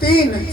3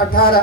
18।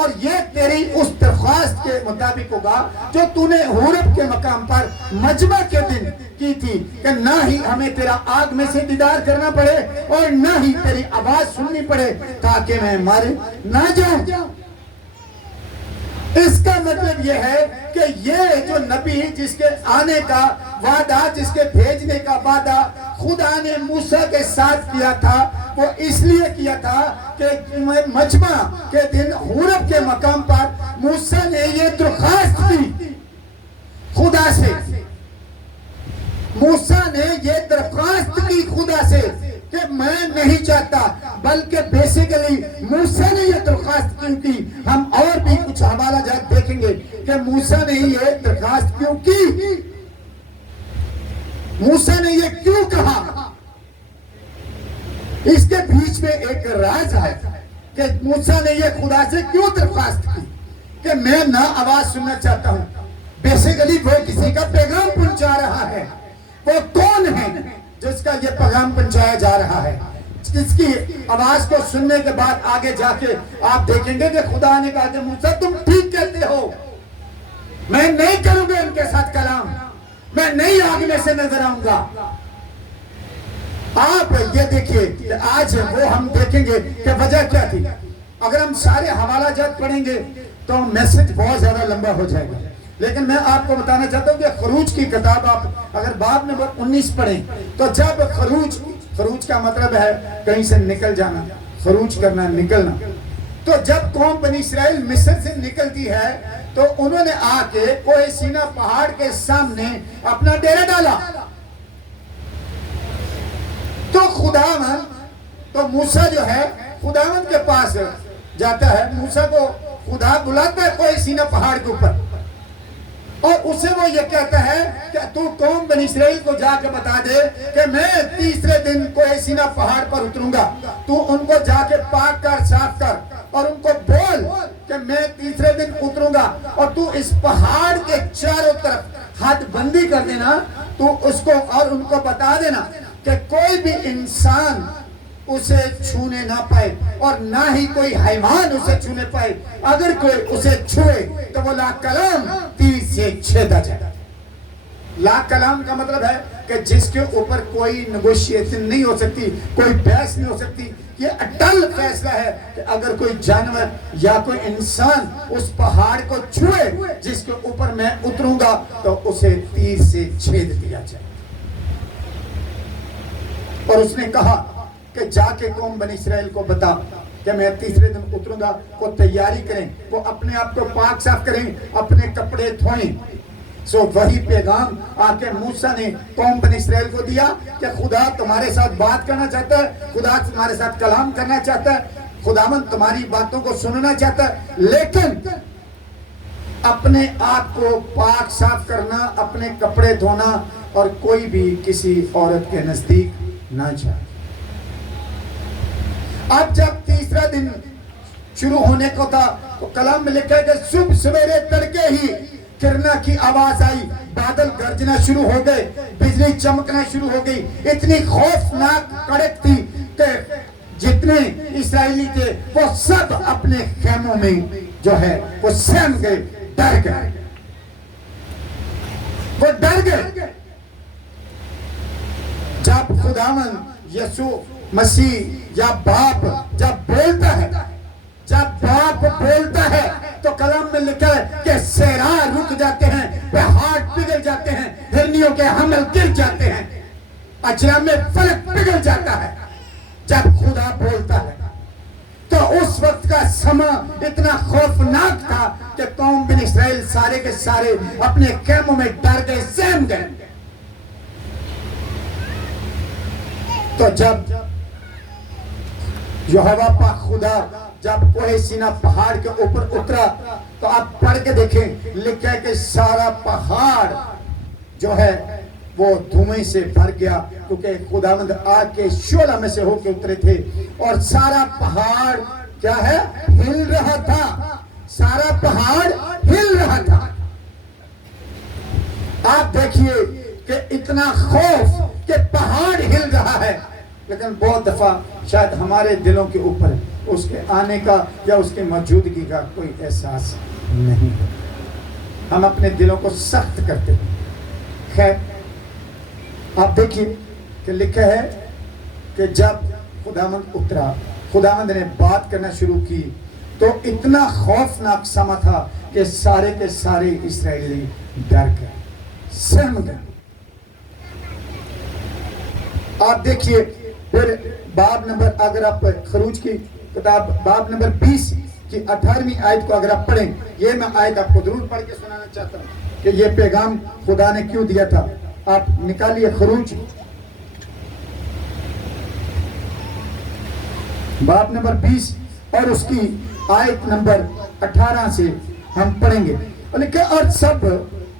اور یہ تیری اس درخواست کے مطابق ہوگا جو تو نے حورب کے مقام پر مجمع کے دن کی تھی کہ نہ ہی ہمیں تیرا آگ میں سے دیدار کرنا پڑے اور نہ ہی تیری آواز سننی پڑے تاکہ میں مر نہ جاؤں۔ اس کا مطلب یہ ہے کہ یہ جو نبی جس کے آنے کا وعدہ، جس کے بھیجنے کا وعدہ خدا نے موسیٰ کے ساتھ کیا تھا، وہ اس لیے کیا تھا کہ مجمع کے دن حورب کے مقام پر موسیٰ نے یہ درخواست کی خدا سے، موسیٰ نے یہ درخواست کی خدا سے کہ میں نہیں چاہتا، بلکہ بیسیکلی موسیٰ نے یہ درخواست کیوں کی؟ ہم اور بھی کچھ حوالہ جات دیکھیں گے کہ موسیٰ نے یہ درخواست کیوں کی، موسیٰ نے یہ کیوں کہا۔ اس کے بیچ میں ایک راز ہے کہ موسیٰ نے یہ خدا سے کیوں درخواست کی کہ میں نہ آواز سننا چاہتا ہوں۔ بیسیکلی وہ کسی کا پیغام پہنچا رہا ہے۔ وہ کون ہے جس کا یہ پیغام پہنچایا جا رہا ہے؟ جس کی آواز کو سننے کے بعد آگے جا کے آپ دیکھیں گے کہ خدا نے کہا کہ موسیٰ تم ٹھیک کہتے ہو، میں نہیں کروں گا ان کے ساتھ کلام، میں نہیں آگ میں سے نظر آؤں گا۔ آپ یہ دیکھیے کہ آج وہ ہم دیکھیں گے کہ وجہ کیا تھی۔ اگر ہم سارے حوالہ جات پڑھیں گے تو میسج بہت زیادہ لمبا ہو جائے گا، لیکن میں آپ کو بتانا چاہتا ہوں کہ خروج کی کتاب آپ اگر باب نمبر 19 پڑھیں تو جب خروج کا مطلب ہے کہیں سے نکل جانا، خروج کرنا، نکلنا، تو جب قوم بنی اسرائیل مصر سے نکلتی ہے تو انہوں نے آ کے کوہ سینا پہاڑ کے سامنے اپنا ڈیرا ڈالا۔ تو خداوند تو موسیٰ جو ہے خداوند کے پاس جاتا ہے، موسیٰ کو خدا بلاتا ہے کوہ سینا پہاڑ کے اوپر، اور اسے وہ یہ کہتا ہے کہ تو قوم بنی اسرائیل کو جا کے بتا دے کہ میں تیسرے دن کوہ سینا پہاڑ پر اتروں گا، تو ان کو جا کے پاک کر، صاف کر، اور ان کو بول کہ میں تیسرے دن اتروں گا، اور تو اس پہاڑ کے چاروں طرف حد بندی کر دینا، تو اس کو اور ان کو بتا دینا کہ کوئی بھی انسان اسے چھونے نہ پائے اور نہ ہی کوئی حیوان اسے چھونے پائے، اگر کوئی اسے چھوئے تو وہ لا کلام تیر سے چھیدا جائے۔ لا کلام کا مطلب ہے کہ جس کے اوپر کوئی نیگوشیشن نہیں ہو سکتی، کوئی بحث نہیں ہو سکتی، یہ اٹل فیصلہ ہے کہ اگر کوئی جانور یا کوئی انسان اس پہاڑ کو چھوئے جس کے اوپر میں اتروں گا تو اسے تیر سے چھید دیا جائے۔ اور اس نے کہا کہ جا کے قوم بنی اسرائیل کو بتا کہ میں تیسرے دن اتروں گا، وہ تیاری کریں، وہ اپنے آپ کو پاک صاف کریں، اپنے کپڑے دھوئیں۔ سو وہی پیغام آ کے موسیٰ نے قوم بنی اسرائیل کو دیا کہ خدا تمہارے ساتھ بات کرنا چاہتا ہے، خدا تمہارے ساتھ کلام کرنا چاہتا ہے، خداوند تمہاری باتوں کو سننا چاہتا ہے، لیکن اپنے آپ کو پاک صاف کرنا، اپنے کپڑے دھونا، اور کوئی بھی کسی عورت کے نزدیک نہ جائے۔ اب جب تیسرا دن شروع ہونے کو تھا تو کلام میں لکھا ہے کہ صبح سویرے تڑکے ہی کرنا کی آواز آئی، بادل گرجنا شروع ہو گئے، بجلی چمکنا شروع ہو گئی، اتنی خوفناک کڑک تھی کہ جتنے اسرائیلی تھے وہ سب اپنے خیموں میں جو ہے وہ سہم گئے، ڈر گئے، وہ ڈر گئے۔ جب خداوند یسوع مسیح یا باپ جب بولتا ہے، جب باپ بولتا ہے تو کلام میں لکھا ہے کہ صحرا رک جاتے ہیں، پہاڑ پگھل جاتے ہیں، ہرنیوں کے حمل گر جاتے ہیں، اجرام میں فلک پگھل جاتا ہے جب خدا بولتا ہے۔ تو اس وقت کا سما اتنا خوفناک تھا کہ قوم بن اسرائیل سارے کے سارے اپنے خیموں میں ڈر گئے، سہم گئے۔ تو جب یہوہ پاک خدا جب کوہ سینا پہاڑ کے اوپر اترا تو آپ پڑھ کے دیکھیں، لکھا ہے کہ سارا پہاڑ جو ہے وہ دھوئیں سے بھر گیا، کیونکہ خداوند آگ کے شعلہ میں سے ہو کے اترے تھے، اور سارا پہاڑ کیا ہے؟ ہل رہا تھا، سارا پہاڑ ہل رہا تھا۔ آپ دیکھیے کہ اتنا خوف کہ پہاڑ ہل رہا ہے، لیکن بہت دفعہ شاید ہمارے دلوں کے اوپر اس کے آنے کا یا اس کے موجودگی کا کوئی احساس نہیں ہے. ہم اپنے دلوں کو سخت کرتے ہیں. خیر آپ دیکھیے کہ لکھا ہے کہ جب خداوند اترا, خداوند نے بات کرنا شروع کی تو اتنا خوفناک سما تھا کہ سارے کے سارے اسرائیلی ڈر گئے, سہم گئے. آپ دیکھیے پھر باب نمبر, اگر آپ خروج کی کتاب باب نمبر 20 کی 18ویں آیت کو اگر آپ پڑھیں, یہ میں آیت آپ کو ضرور پڑھ کے سنانا چاہتا ہوں کہ یہ پیغام خدا نے کیوں دیا تھا. آپ نکالیے خروج باب نمبر 20 اور اس کی آیت نمبر 18 سے ہم پڑھیں گے. اور سب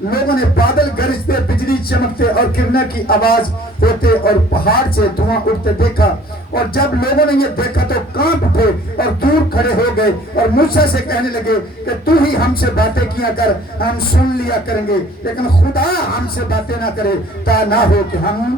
لوگوں نے بادل گرجتے, بجلی چمکتے اور کرنا کی آواز ہوتے اور پہاڑ سے دھواں اٹھتے دیکھا. اور جب لوگوں نے یہ دیکھا تو کانپ اٹھے اور دور کھڑے ہو گئے اور موسیٰ سے کہنے لگے کہ تو ہی ہم سے باتیں کیا کر, ہم سن لیا کریں گے, لیکن خدا ہم سے باتیں نہ کرے تا نہ ہو کہ ہم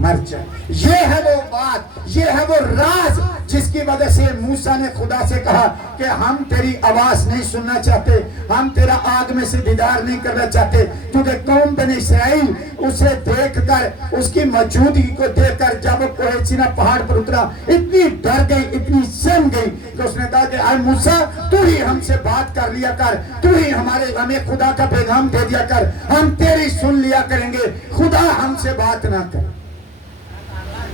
مر جائیں. یہ ہے وہ بات, یہ ہے وہ راز جس کی وجہ سے موسیٰ نے خدا سے کہا کہ ہم تیری آواز نہیں سننا چاہتے, ہم تیرا آگ میں سے دیدار نہیں کرنا چاہتے, کیونکہ قوم بنی اسرائیل اسے دیکھ کر, اس کی موجودگی کو دیکھ کر جب وہ کوہ سینا پہاڑ پر اترا اتنی ڈر گئی, اتنی سہم گئی کہ اس نے کہا کہ اے موسیٰ تو ہی ہم سے بات کر لیا کر, تو ہی ہمیں خدا کا پیغام دے دیا کر, ہم تیری سن لیا کریں گے, خدا ہم سے بات نہ کر.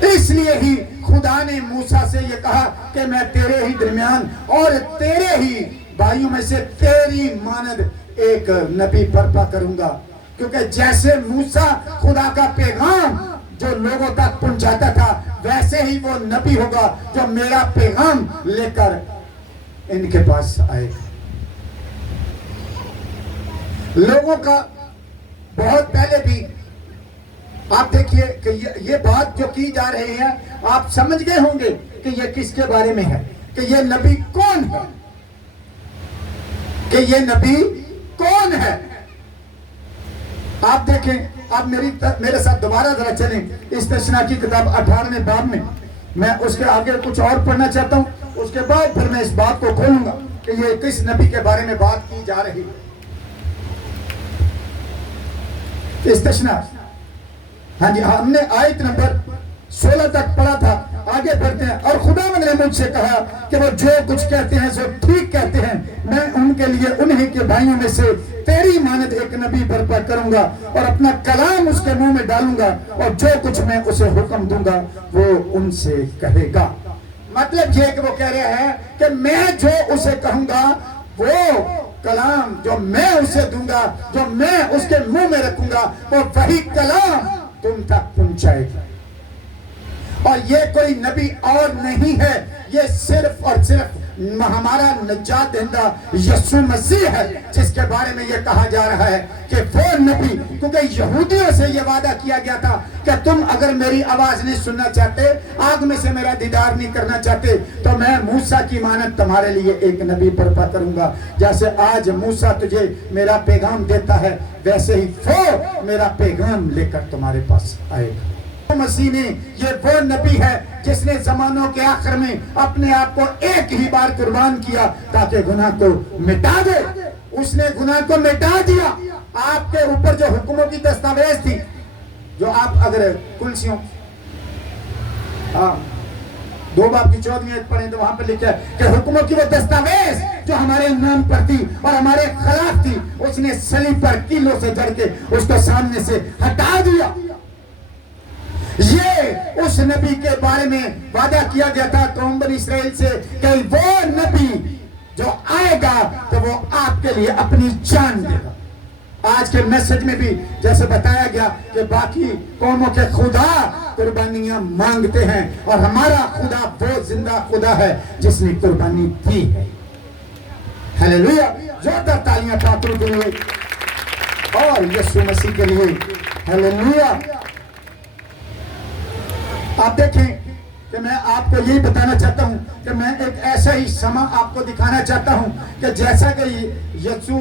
اس لیے ہی خدا نے موسیٰ سے یہ کہا کہ میں تیرے ہی درمیان اور تیرے ہی بھائیوں میں سے تیری مانند ایک نبی برپا کروں گا. کیونکہ جیسے موسیٰ خدا کا پیغام جو لوگوں تک پہنچاتا تھا, ویسے ہی وہ نبی ہوگا جو میرا پیغام لے کر ان کے پاس آئے گا. لوگوں کا بہت پہلے بھی آپ دیکھیے کہ یہ بات جو کی جا رہی ہے, آپ سمجھ گئے ہوں گے کہ یہ کس کے بارے میں ہے, کہ یہ نبی کون ہے, کہ یہ نبی کون ہے. آپ دیکھیں, آپ میرے ساتھ دوبارہ ذرا چلیں استثنا کی کتاب 18ویں باب میں اس کے آگے کچھ اور پڑھنا چاہتا ہوں, اس کے بعد پھر میں اس بات کو کھولوں گا کہ یہ کس نبی کے بارے میں بات کی جا رہی ہے. استثنا, ہاں جی, ہم نے آیت نمبر 16 تک پڑھا تھا, آگے بڑھتے ہیں. اور خداوند نے مجھ سے کہا کہ وہ جو کچھ کہتے ہیں سو ٹھیک کہتے ہیں, میں ان کے لیے انہی کے بھائیوں میں سے تیری مانند ایک نبی برپا کروں گا اور اپنا کلام اس کے منہ میں ڈالوں گا, اور جو کچھ میں اسے حکم دوں گا وہ ان سے کہے گا. مطلب یہ کہ وہ کہہ رہے ہیں کہ میں جو اسے کہوں گا وہ کلام جو میں اسے دوں گا, جو میں اس کے منہ میں رکھوں گا, وہ وہی کلام تم تک پہنچائے گا. اور یہ کوئی نبی اور نہیں ہے, یہ صرف اور صرف ہمارا نجات دہندہ یسوع مسیح ہے, جس کے بارے میں یہ کہا جا رہا ہے کہ وہ نبی, کیونکہ یہودیوں سے یہ وعدہ کیا گیا تھا کہ تم اگر میری آواز نہیں سننا چاہتے, آگ میں سے میرا دیدار نہیں کرنا چاہتے, تو میں موسیٰ کی مانند تمہارے لیے ایک نبی برپا کروں گا. جیسے آج موسیٰ تجھے میرا پیغام دیتا ہے, ویسے ہی وہ میرا پیغام لے کر تمہارے پاس آئے گا. مسیح نے, یہ وہ نبی ہے جس نے زمانوں کے آخر میں اپنے آپ کو ایک ہی بار قربان کیا تاکہ گناہ کو مٹا دے. اس نے گناہ کو مٹا دیا. آپ کے اوپر جو حکموں کی دستاویز تھی, جو آپ اگر کلسیوں 2 باب کی 14ویں آیت پڑھیں تو وہاں پر لکھا ہے کہ حکموں کی وہ دستاویز جو ہمارے نام پر تھی اور ہمارے خلاف تھی, اس نے صلیب پر کیلوں سے جڑ کے اس کو سامنے سے ہٹا دیا. یہ اس نبی کے بارے میں وعدہ کیا گیا تھا قوم بنی اسرائیل سے کہ وہ نبی جو آئے گا تو وہ آپ کے لیے اپنی جان دے گا. آج کے میسج میں بھی جیسے بتایا گیا کہ باقی قوموں کے خدا قربانیاں مانگتے ہیں, اور ہمارا خدا وہ زندہ خدا ہے جس نے قربانی دی ہے. ہیلیلویا, زوردار تالیاں پاتروں کے لیے اور یسوع مسیح کے لیے. ہیلیلویا. آپ دیکھیں کہ میں آپ کو یہی بتانا چاہتا ہوں کہ میں ایک ایسا ہی سما آپ کو دکھانا چاہتا ہوں کہ جیسا کہ یسوع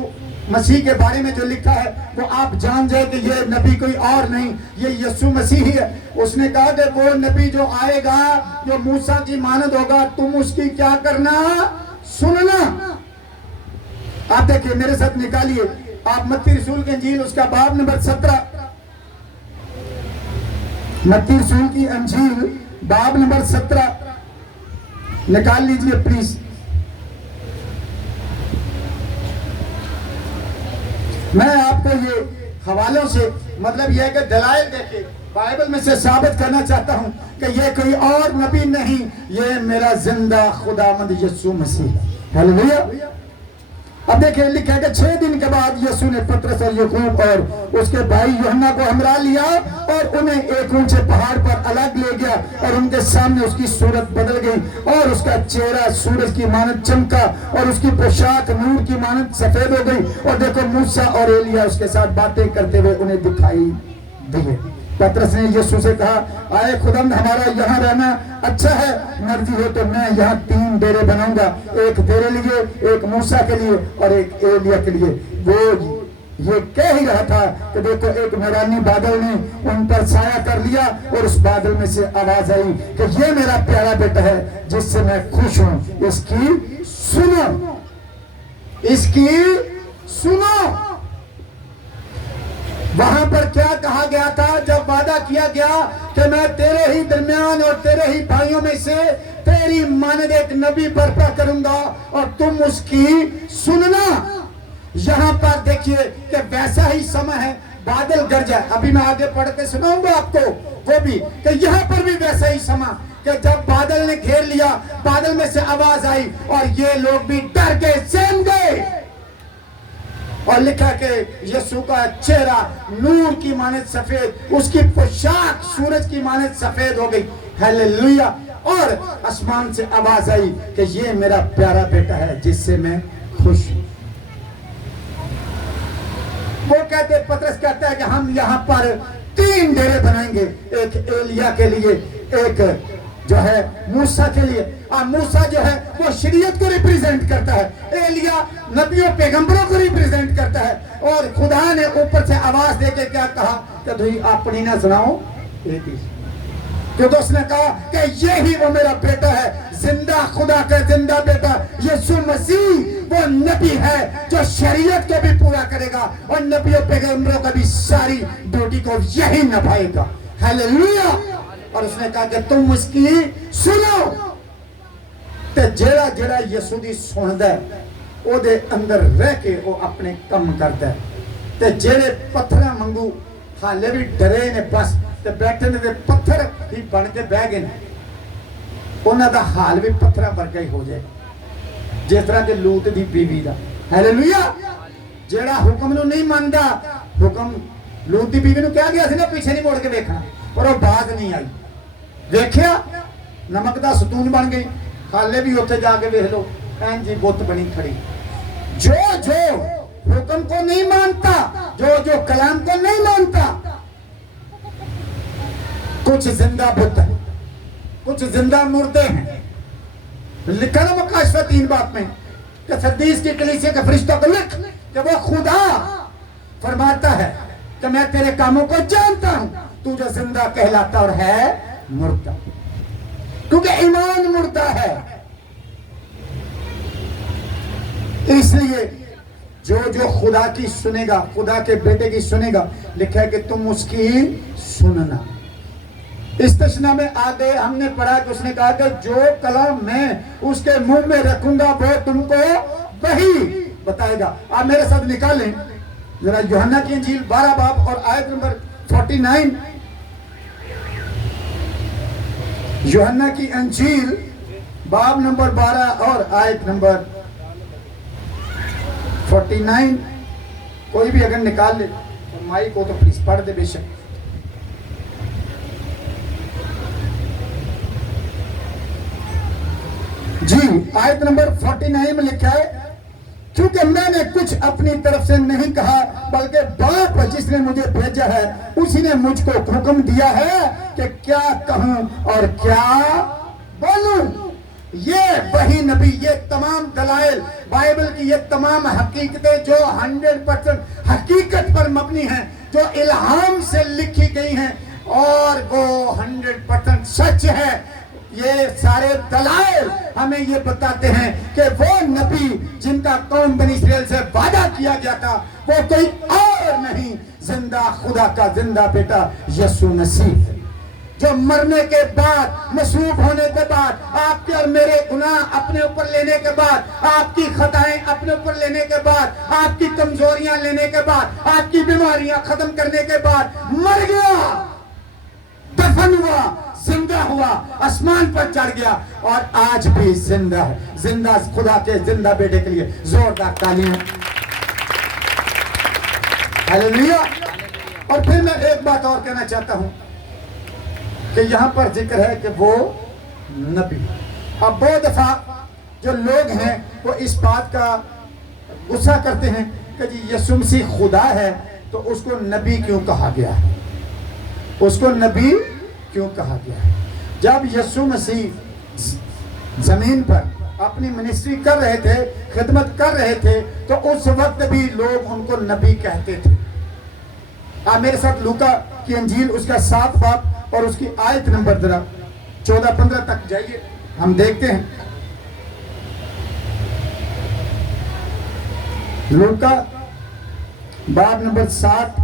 مسیح کے بارے میں جو لکھا ہے وہ آپ جان جائے کہ یہ نبی کوئی اور نہیں، یہ یسوع مسیح ہی ہے۔ اس نے کہا کہ وہ نبی جو آئے گا جو موسیٰ کی مانند ہوگا، تم اس کی کیا کرنا؟ سننا۔ آپ دیکھیں میرے ساتھ نکالیے آپ متی رسول کی انجیل اس کا باب نمبر 17، متی رسول کی انجیل باب نمبر 17 نکال لیجئے پلیز۔ میں آپ کو یہ حوالوں سے مطلب یہ ہے کہ دلائل دے کے بائبل میں سے ثابت کرنا چاہتا ہوں کہ یہ کوئی اور نبی نہیں، یہ میرا زندہ خداوند یسوع مسیح ہے۔ ہیلیلویا۔ اب دیکھیں لکھا ہے کہ 6 دن کے بعد یسوع نے پطرس اور یعقوب اور اس کے بھائی یوحنا کو ہمراہ لیا اور انہیں ایک اونچے پہاڑ پر الگ لے گیا، اور ان کے سامنے اس کی صورت بدل گئی اور اس کا چہرہ سورج کی مانند چمکا اور اس کی پوشاک نور کی مانند سفید ہو گئی، اور دیکھو موسیٰ اور ایلیا اس کے ساتھ باتیں کرتے ہوئے انہیں دکھائی دیے۔ پطرس نے یسوع سے کہا، آئے خداوند ہمارا یہاں رہنا اچھا ہے، مرضی ہو تو میں یہاں 3 ڈیرے بناؤں گا، ایک تیرے لیے، ایک موسیٰ کے لیے اور ایک ایلیا کے لیے۔ وہ یہ کہہ ہی رہا تھا کہ دیکھو ایک نورانی بادل نے ان پر سایہ کر لیا، اور اس بادل میں سے آواز آئی کہ یہ میرا پیارا بیٹا ہے جس سے میں خوش ہوں، اس کی سنو، اس کی سنو۔ وہاں پر کیا کہا گیا تھا جب وعدہ کیا گیا کہ میں تیرے ہی درمیان اور تیرے ہی بھائیوں میں سے تیری مانند ایک نبی برپا کروں گا اور تم اس کی سننا۔ یہاں پر دیکھیے کہ ویسا ہی سمے ہے، بادل گرجا ہے، ابھی میں آگے پڑھ کے سناؤں گا آپ کو وہ بھی کہ یہاں پر بھی ویسا ہی سمے کہ جب بادل نے گھیر لیا، بادل میں سے آواز آئی اور یہ لوگ بھی ڈر کے سہم گئے، اور لکھا کہ یسوع کا چہرہ نور کی مانند سفید، اس کی پوشاک سورج کی مانند سفید ہو گئی۔ ہیلیلویا۔ اور آسمان سے آواز آئی کہ یہ میرا پیارا بیٹا ہے جس سے میں خوش ہوں۔ وہ کہتے، پطرس کہتا ہے کہ ہم یہاں پر 3 ڈیرے بنائیں گے، ایک ایلیا کے لیے، ایک جو ہے موسیٰ کے لیے۔ موسیٰ جو ہے وہ شریعت کو ریپریزنٹ کرتا ہے، ایلیا نبیوں پیغمبروں کو ریپریزنٹ کرتا ہے، اور خدا نے اوپر سے آواز دے کے کیا کہا کہ تُہی اپنی نہ سناؤ، کیونکہ اس نے کہا کہ یہی وہ میرا بیٹا ہے، زندہ خدا کا زندہ بیٹا یسوع مسیح، وہ نبی ہے جو شریعت کو بھی پورا کرے گا اور نبیوں پیغمبروں کا بھی ساری ڈیوٹی کو یہی نبھائے گا۔ ہیلیلویا۔ اور اس نے کہا کہ تم اس کی سنو، تے جیڑا جیڑا یسوع دی سندا ہے او دے اندر رہ کے او اپنے کم کردا ہے، تے جیڑے پتھراں منگو حالے بھی ڈرے نے بس تے بیٹھے نے پتھر ہی بن کے بہ گئے، انہاں دا حال بھی پتھراں ورگا ہی ہو جائے جس طرح کہ لوط دی بیوی دا۔ ہیلیلویا۔ جیڑا حکم نو نہیں ماندا، حکم لوط دی بیوی نو کہا گیا سی نا پیچھے نہیں موڑ کے دیکھنا، پر وہ باز نہیں آئی، دیکھیا نمک دا ستون بن گئی، حالے بھی ہوتے جا کے دیکھ لو این جی بت بنی کھڑی۔ جو جو حکم کو نہیں مانتا، جو جو کلام کو نہیں مانتا، کچھ زندہ بت ہیں، کچھ زندہ مردے ہیں۔ لکھا نا مکاشفہ 3 بات میں کہ سردیس کی کلیسیا کے فرشتوں کو لکھ کہ وہ خدا فرماتا ہے کہ میں تیرے کاموں کو جانتا ہوں، تو جو زندہ کہلاتا اور ہے مردہ، کیونکہ ایمان مردہ ہے۔ اس لیے جو جو خدا کی سنے گا، خدا کے بیٹے کی سنے گا، لکھا ہے کہ تم اس کی سننا۔ استثنا میں آگے ہم نے پڑھا کہ اس نے کہا کہ جو کلام میں اس کے منہ میں رکھوں گا وہ تم کو وہی بتائے گا۔ آپ میرے ساتھ نکالیں ذرا یوحنا کی انجیل 12 باب اور آیت نمبر 49۔ یوحنا کی انجیل باب نمبر 12 اور آیت نمبر 49۔ کوئی بھی اگر نکال لے مائی کو تو پلیز پڑھ دے بے شک۔ جی آیت نمبر 49 میں لکھا ہے، کیونکہ میں نے کچھ اپنی طرف سے نہیں کہا بلکہ باپ جس نے مجھے بھیجا ہے اسی نے مجھ کو حکم دیا ہے کہ کیا کہوں اور کیا بولوں۔ یہ وہی نبی، یہ تمام دلائل، بائبل کی یہ تمام حقیقتیں جو 100% حقیقت پر مبنی ہیں، جو الہام سے لکھی گئی ہیں اور وہ 100% سچ ہے، یہ سارے دلائل ہمیں یہ بتاتے ہیں کہ وہ نبی جن کا قوم بنی اسرائیل سے وعدہ کیا گیا تھا وہ کوئی اور نہیں، زندہ خدا کا زندہ بیٹا یسوع مسیح، جو مرنے کے بعد، مصلوب ہونے کے بعد، آپ کے اور میرے گناہ اپنے اوپر لینے کے بعد، آپ کی خطائیں اپنے اوپر لینے کے بعد، آپ کی کمزوریاں لینے کے بعد، آپ کی بیماریاں ختم کرنے کے بعد مر گیا، دفن ہوا، زندہ ہوا، آسمان پر چڑھ گیا اور آج بھی زندہ ہے۔ زندہ خدا کے زندہ بیٹے کے لیے زوردار تعلیم۔ ہلیلویا۔ اور پھر میں ایک بات اور کہنا چاہتا ہوں کہ یہاں پر ذکر ہے کہ وہ نبی۔ اب بہت دفعہ جو لوگ ہیں وہ اس بات کا غصہ کرتے ہیں کہ جی یسوع مسیح خدا ہے تو اس کو نبی کیوں کہا گیا ہے، اس کو نبی کیوں کہا گیا ہے؟ جب یسوع مسیح زمین پر اپنی منسٹری کر رہے تھے، خدمت کر رہے تھے، تو اس وقت بھی لوگ ان کو نبی کہتے تھے۔ آپ میرے ساتھ لوکا کی انجیل اس کا 7 باب اور اس کی آیت نمبر 14-15 تک جائیے، ہم دیکھتے ہیں۔ لوکا باب نمبر 7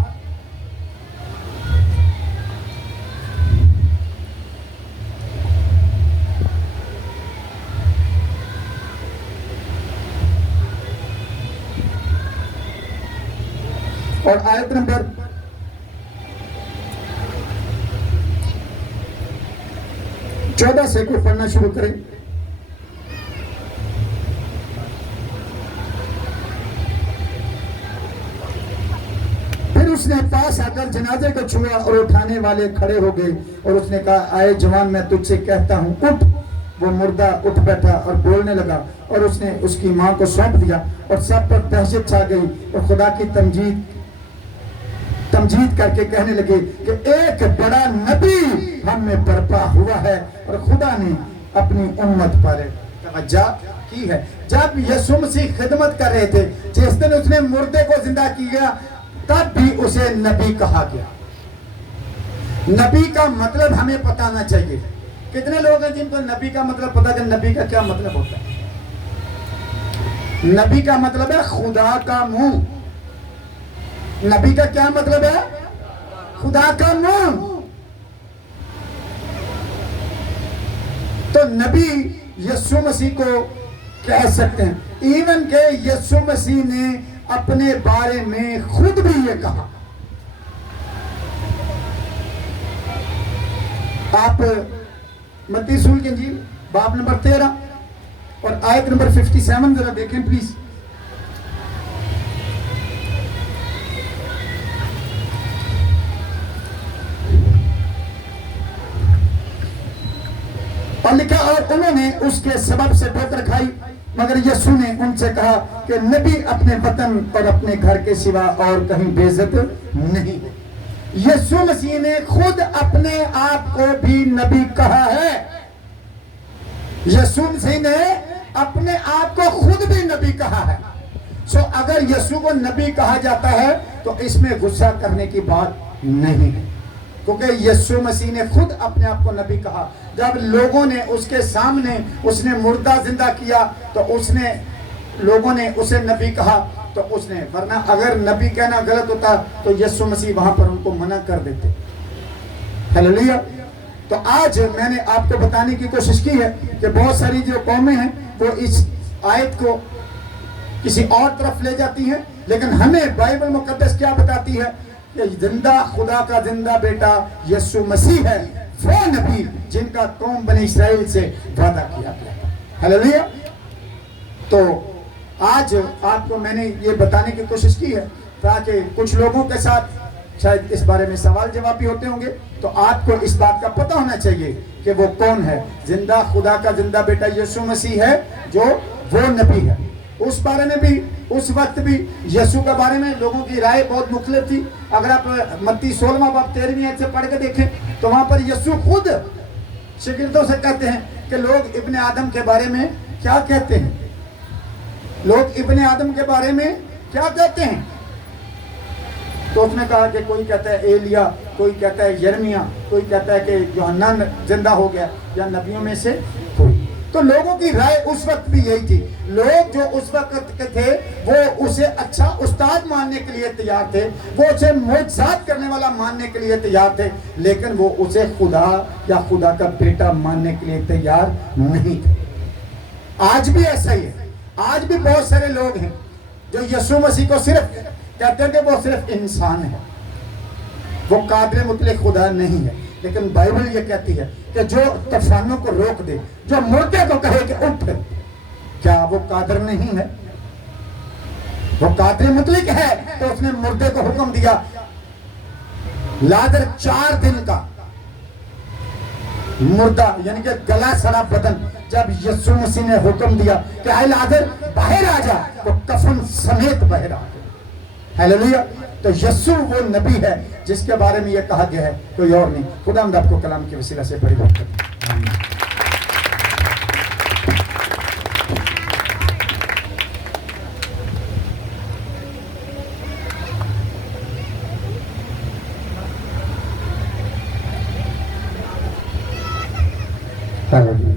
اور آیت نمبر 14 سے کوئی پڑھنا شروع کریں۔ پھر اس نے پاس آ کر جنازے کو چھوا اور اٹھانے والے کھڑے ہو گئے اور اس نے کہا، آئے جوان میں تجھ سے کہتا ہوں اٹھ۔ وہ مردہ اٹھ بیٹھا اور بولنے لگا، اور اس نے اس کی ماں کو سونپ دیا، اور سب پر دہشت چھا گئی اور خدا کی تمجید کر کے کہنے لگے کہ ایک بڑا نبی ہم میں برپا ہوا ہے اور خدا نے اپنی امت پر توجہ کی ہے۔ جب یسوع مسیح خدمت کر رہے تھے، جس دن اس نے مردے کو زندہ کیا، تب بھی اسے نبی کہا گیا۔ نبی کا مطلب ہمیں پتانا چاہیے۔ کتنے لوگ ہیں جن کو نبی کا مطلب پتا کہ نبی کا کیا مطلب ہوتا ہے؟ نبی کا مطلب ہے خدا کا منہ۔ نبی کا کیا مطلب ہے؟ خدا کا منہ۔ تو نبی یسوع مسیح کو کہہ سکتے ہیں، ایون کہ یسوع مسیح نے اپنے بارے میں خود بھی یہ کہا۔ آپ متی رسول کی انجیل باب نمبر 13 اور آیت نمبر 57 ذرا دیکھیں پلیز۔ اور لکھا، اور انہوں نے اس کے سبب سے ٹھوکر کھائی، مگر یسوع نے ان سے کہا کہ نبی اپنے وطن اور اپنے گھر کے سوا اور کہیں بے عزت نہیں ہے۔ یسوع مسیح نے خود اپنے آپ کو بھی نبی کہا ہے۔ یسوع مسیح نے اپنے آپ کو خود بھی نبی کہا ہے۔ سو اگر یسوع کو نبی کہا جاتا ہے تو اس میں غصہ کرنے کی بات نہیں ہے، کیونکہ یسوع مسیح نے خود اپنے آپ کو نبی کہا۔ جب لوگوں نے اس کے سامنے اس نے مردہ زندہ کیا تو لوگوں نے اسے نبی کہا تو اس نے، ورنہ اگر نبی کہنا غلط ہوتا تو یسوع مسیح وہاں پر ان کو منع کر دیتے۔ ہلیلویا۔ تو آج میں نے آپ کو بتانے کی کوشش کی ہے کہ بہت ساری جو قومیں ہیں وہ اس آیت کو کسی اور طرف لے جاتی ہیں، لیکن ہمیں بائبل مقدس کیا بتاتی ہے کہ زندہ خدا کا زندہ بیٹا یسوع مسیح ہے، وہ نبی جن کا قوم بنی اسرائیل سے وعدہ کیا گیا۔ ہلیلویا۔ تو آج آپ کو میں نے یہ بتانے کی کوشش کی ہے تاکہ کچھ لوگوں کے ساتھ شاید اس بارے میں سوال جواب بھی ہوتے ہوں گے، تو آپ کو اس بات کا پتہ ہونا چاہیے کہ وہ کون ہے۔ زندہ خدا کا زندہ بیٹا یسوع مسیح ہے جو وہ نبی ہے۔ اس بارے میں بھی، اس وقت بھی یسوع کے بارے میں لوگوں کی رائے بہت مختلف تھی۔ اگر آپ متی 16 باب 13 آیت سے پڑھ کے دیکھیں تو وہاں پر یسوع خود شاگردوں سے کہتے ہیں کہ لوگ ابن آدم کے بارے میں کیا کہتے ہیں؟ لوگ ابن آدم کے بارے میں کیا کہتے ہیں؟ تو اس نے کہا کہ کوئی کہتا ہے ایلیا، کوئی کہتا ہے یرمیا، کوئی کہتا ہے کہ یوحنا زندہ ہو گیا، یا نبیوں میں سے کوئی۔ تو لوگوں کی رائے اس وقت بھی یہی تھی۔ لوگ جو اس وقت کے تھے وہ اسے اچھا استاد ماننے کے لیے تیار تھے، وہ اسے معجزات کرنے والا ماننے کے لیے تیار تھے، لیکن وہ اسے خدا یا خدا کا بیٹا ماننے کے لیے تیار نہیں تھے۔ آج بھی ایسا ہی ہے۔ آج بھی بہت سارے لوگ ہیں جو یسوع مسیح کو صرف کہتے ہیں کہ وہ صرف انسان ہے، وہ قادر مطلق خدا نہیں ہے۔ لیکن بائبل یہ کہتی ہے کہ جو طوفانوں کو روک دے، جو مردے کو کہے کہ اٹھ، کیا وہ قادر نہیں ہے؟ وہ قادر مطلق ہے۔ تو اس نے مردے کو حکم دیا، لادر 4 دن کا مردہ یعنی کہ گلا سڑا بدن، جب یسوع مسیح نے حکم دیا کہ اے لادر باہر آ جا، وہ کفن سمیت باہر آ گیا۔ ہیلیلویہ۔ تو یسوع وہ نبی ہے جس کے بارے میں یہ کہا گیا ہے، کوئی اور نہیں۔ خدا ہم آپ کو کلام کے وسیلہ سے بڑی بات کریں۔ آمین۔ ہیلیلویہ۔